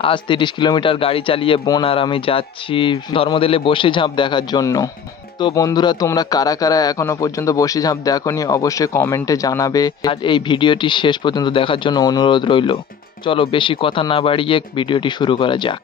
আজ তিরিশ কিলোমিটার গাড়ি চালিয়ে বোন আর আমি যাচ্ছি ধর্মদেলে বসে ঝাঁপ দেখার জন্য। তো বন্ধুরা, তোমরা কারা কারা এখনও পর্যন্ত বসে ঝাঁপ দেখোনি, অবশ্যই কমেন্টে জানাবে। আর এই ভিডিওটি শেষ পর্যন্ত দেখার জন্য অনুরোধ রইল। চলো বেশি কথা না বাড়িয়ে ভিডিওটি শুরু করা যাক।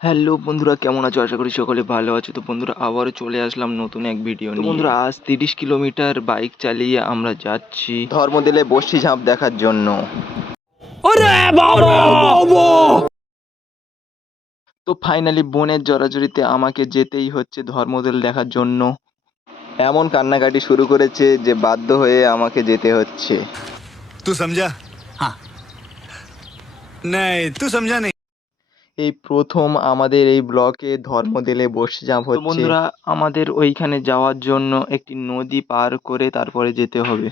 হ্যালো বন্ধুরা কেমন আছো? আশা করি সকলে ভালো আছো। তো বন্ধুরা আবারও চলে আসলাম নতুন এক ভিডিও নিয়ে। বন্ধুরা আজ তিরিশ কিলোমিটার বাইক চালিয়ে আমরা যাচ্ছি ধর্মদেলে বসি ঝাঁপ দেখার জন্য। তো ফাইনালি বনের জরাজরিতে আমাকে যেতেই হচ্ছে ধর্মদেল দেখার জন্য। এমন কান্নাকাটি শুরু করেছে যে বাধ্য হয়ে আমাকে যেতে হচ্ছে। তুই সমঝা হ্যাঁ তুই সমঝা নেই এই প্রথম আমাদের এই ব্লকে ধর্মদেলে বসে জাম্প হচ্ছে। বন্ধুরা আমাদের ওইখানে যাওয়ার জন্য একটি নদী পার করে তারপরে যেতে হবে।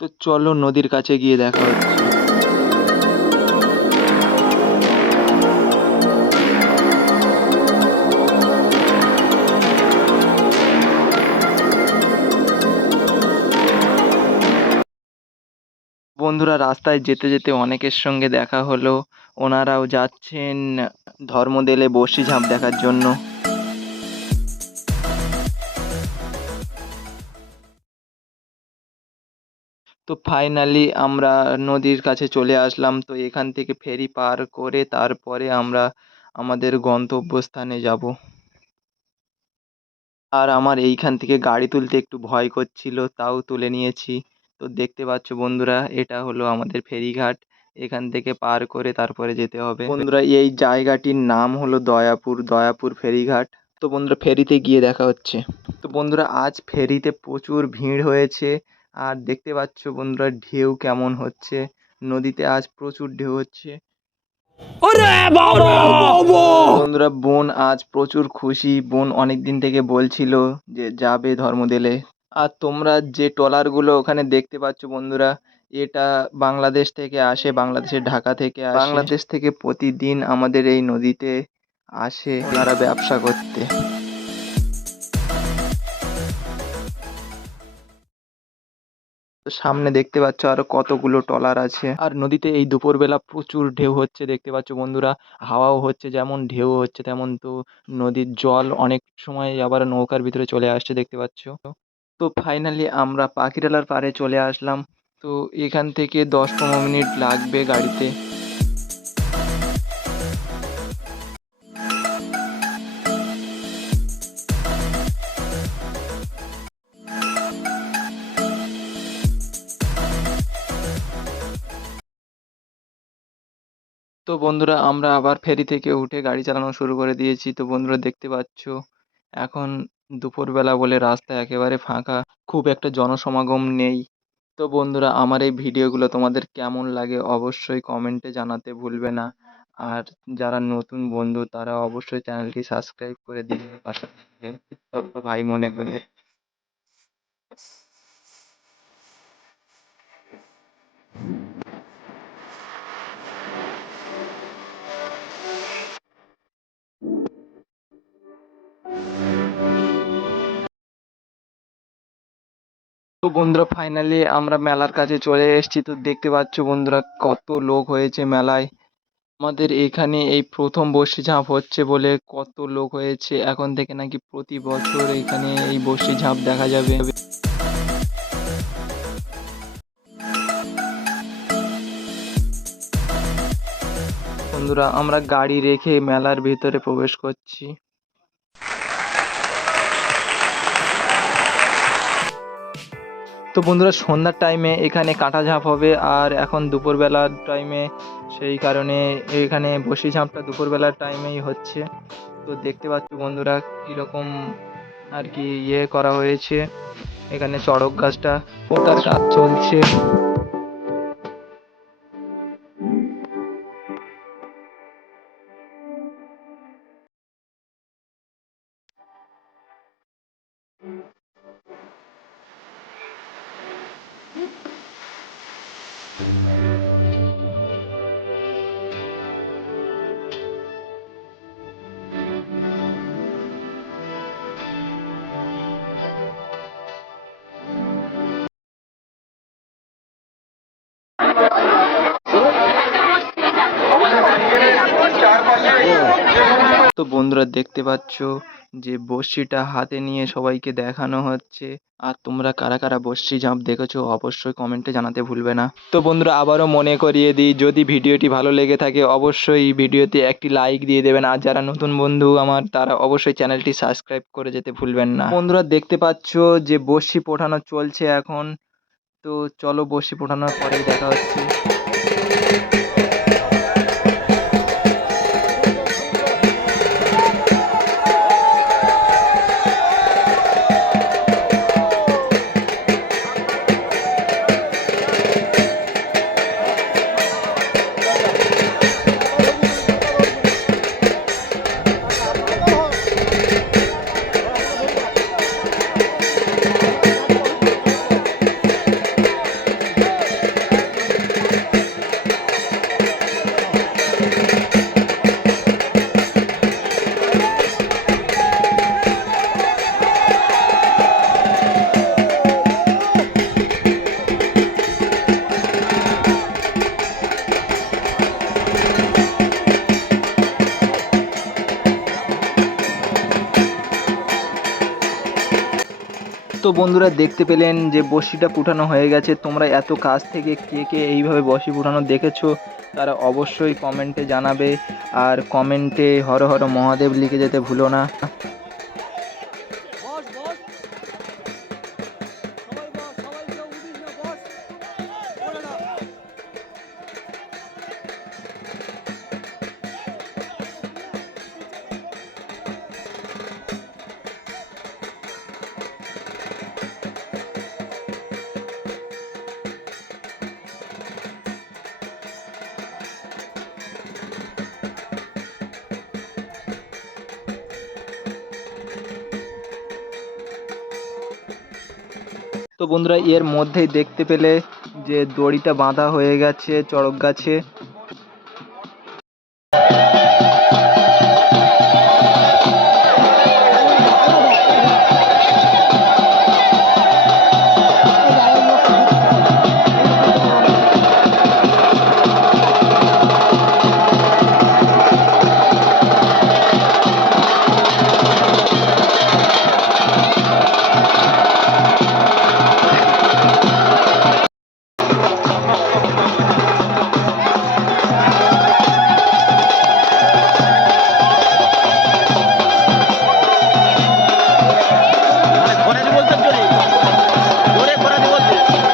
তো চলো নদীর কাছে গিয়ে দেখা হচ্ছে। বন্ধুরা, রাস্তায় যেতে যেতে অনেকের সঙ্গে দেখা হলো। ওনারাও যাচ্ছেন ধর্মদেলে বসি ঝাঁপ দেখার জন্য। তো ফাইনালি আমরা নদীর কাছে চলে আসলাম। তো এখান থেকে ফেরি পার করে তারপরে আমরা আমাদের গন্তব্যস্থানে যাব। আর আমার এইখান থেকে গাড়ি তুলতে একটু ভয় করছিল, তাও তুলে নিয়েছি। তো দেখতে পাচ্ছ বন্ধুরা এটা হলো আমাদের ফেরিঘাট। এখান থেকে পার করে তারপরে যেতে হবে। বন্ধুরা এই জায়গাটির নাম হলো দয়াপুর দয়াপুর ফেরিঘাট। তো বন্ধুরা ফেরিতে গিয়ে দেখা হচ্ছে। তো বন্ধুরা আজ ফেরিতে প্রচুর ভিড় হয়েছে। আর দেখতে পাচ্ছ বন্ধুরা ঢেউ কেমন হচ্ছে। নদীতে আজ প্রচুর ঢেউ হচ্ছে। বন্ধুরা বোন আজ প্রচুর খুশি। বোন অনেক দিন থেকে বলছিল যে যাবে ধর্মদেলে। আর তোমরা যে ট্রলারগুলো ওখানে দেখতে পাচ্ছ বন্ধুরা, এটা বাংলাদেশ থেকে আসে, বাংলাদেশের ঢাকা থেকে বাংলাদেশ থেকে প্রতিদিন আমাদের এই নদীতে আসে ওনারা ব্যবসা করতে। সামনে দেখতে পাচ্ছ আরও কতগুলো ট্রলার আছে। আর নদীতে এই দুপুরবেলা প্রচুর ঢেউ হচ্ছে দেখতে পাচ্ছ বন্ধুরা। হাওয়াও হচ্ছে, যেমন ঢেউ হচ্ছে তেমন তো নদীর জল অনেক সময় আবার নৌকার ভিতরে চলে আসছে দেখতে পাচ্ছ। তো ফাইনালি আমরা পাখিরালার পাড়ে চলে আসলাম। তো এখান থেকে দশ পনেরো মিনিট লাগবে গাড়িতে। তো বন্ধুরা, আমরা আবার ফেরি থেকে উঠে গাড়ি চালানো শুরু করে দিয়েছি। তো বন্ধুরা, দেখতে পাচ্ছ, এখন দুপুরবেলা বলে রাস্তা একেবারে ফাঁকা, খুব একটা জনসমাগম নেই। তো বন্ধুরা, আমার এই ভিডিওগুলো তোমাদের কেমন লাগে অবশ্যই কমেন্টে জানাতে ভুলবে না। আর যারা নতুন বন্ধু, তারা অবশ্যই চ্যানেলটি সাবস্ক্রাইব করে দিবে। পাশে ভাই মনে করে তো বন্ধুরা ফাইনালি আমরা মেলার কাছে চলে এসেছি। তো দেখতে পাচ্ছ বন্ধুরা, কত লোক হয়েছে মেলায়। আমাদের এখানে এই প্রথম বর্ষি ঝাঁপ হচ্ছে বলে কত লোক হয়েছে। এখন থেকে নাকি প্রতি বছর এখানে এই বর্ষি ঝাঁপ দেখা যাবে। বন্ধুরা, আমরা গাড়ি রেখে মেলার ভিতরে প্রবেশ করছি। তো বন্ধুরা, সন্ধ্যার টাইমে এখানে কাঁটা ঝাঁপ হবে আর এখন দুপুরবেলার টাইমে সেই কারণে এখানে বসি ঝাঁপটা দুপুরবেলার টাইমেই হচ্ছে। তো দেখতে পাচ্ছ বন্ধুরা, কীরকম আর কি ইয়ে করা হয়েছে। এখানে চড়ক গাছটা, পোতার কাজ চলছে। তো বন্ধুরা দেখতে পাচ্ছ যে বড়শিটা হাতে নিয়ে সবাইকে দেখানো হচ্ছে। আর তোমরা কারা কারা বড়শি জাম্প দেখেছ অবশ্যই কমেন্টে জানাতে ভুলবে না। তো বন্ধুরা, আবারও মনে করিয়ে দিই, যদি ভিডিওটি ভালো লেগে থাকে অবশ্যই ভিডিওতে একটি লাইক দিয়ে দেবেন। আর যারা নতুন বন্ধু আমার, তারা অবশ্যই চ্যানেলটি সাবস্ক্রাইব করে যেতে ভুলবেন না। বন্ধুরা, দেখতে পাচ্ছ যে বড়শি পোঠানো চলছে এখন। তো চলো বড়শি পোঠানোর পরেই দেখা হচ্ছে। তো বন্ধুরা দেখতে পেলেন যে বসিটা পুটানো হয়ে গেছে। তোমরা এত কাছ থেকে কে কে এইভাবে বসি পুটানো দেখেছ, তারা অবশ্যই কমেন্টে জানাবে। আর কমেন্টে হর হর মহাদেব লিখে যেতে ভুলো না। তো বন্ধুরা এর মধ্যেই দেখতে পেলে যে দড়িটা বাঁধা হয়ে গেছে চড়ক গাছে। you.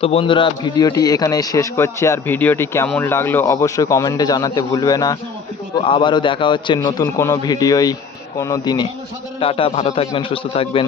তো বন্ধুরা, ভিডিওটি এখানে শেষ করছি। আর ভিডিওটি কেমন লাগল অবশ্যই কমেন্টে জানাতে ভুলবে না। তো আবারও দেখা হচ্ছে নতুন কোনো ভিডিওই কোনো দিনে। টাটা, ভালো থাকবেন, সুস্থ থাকবেন।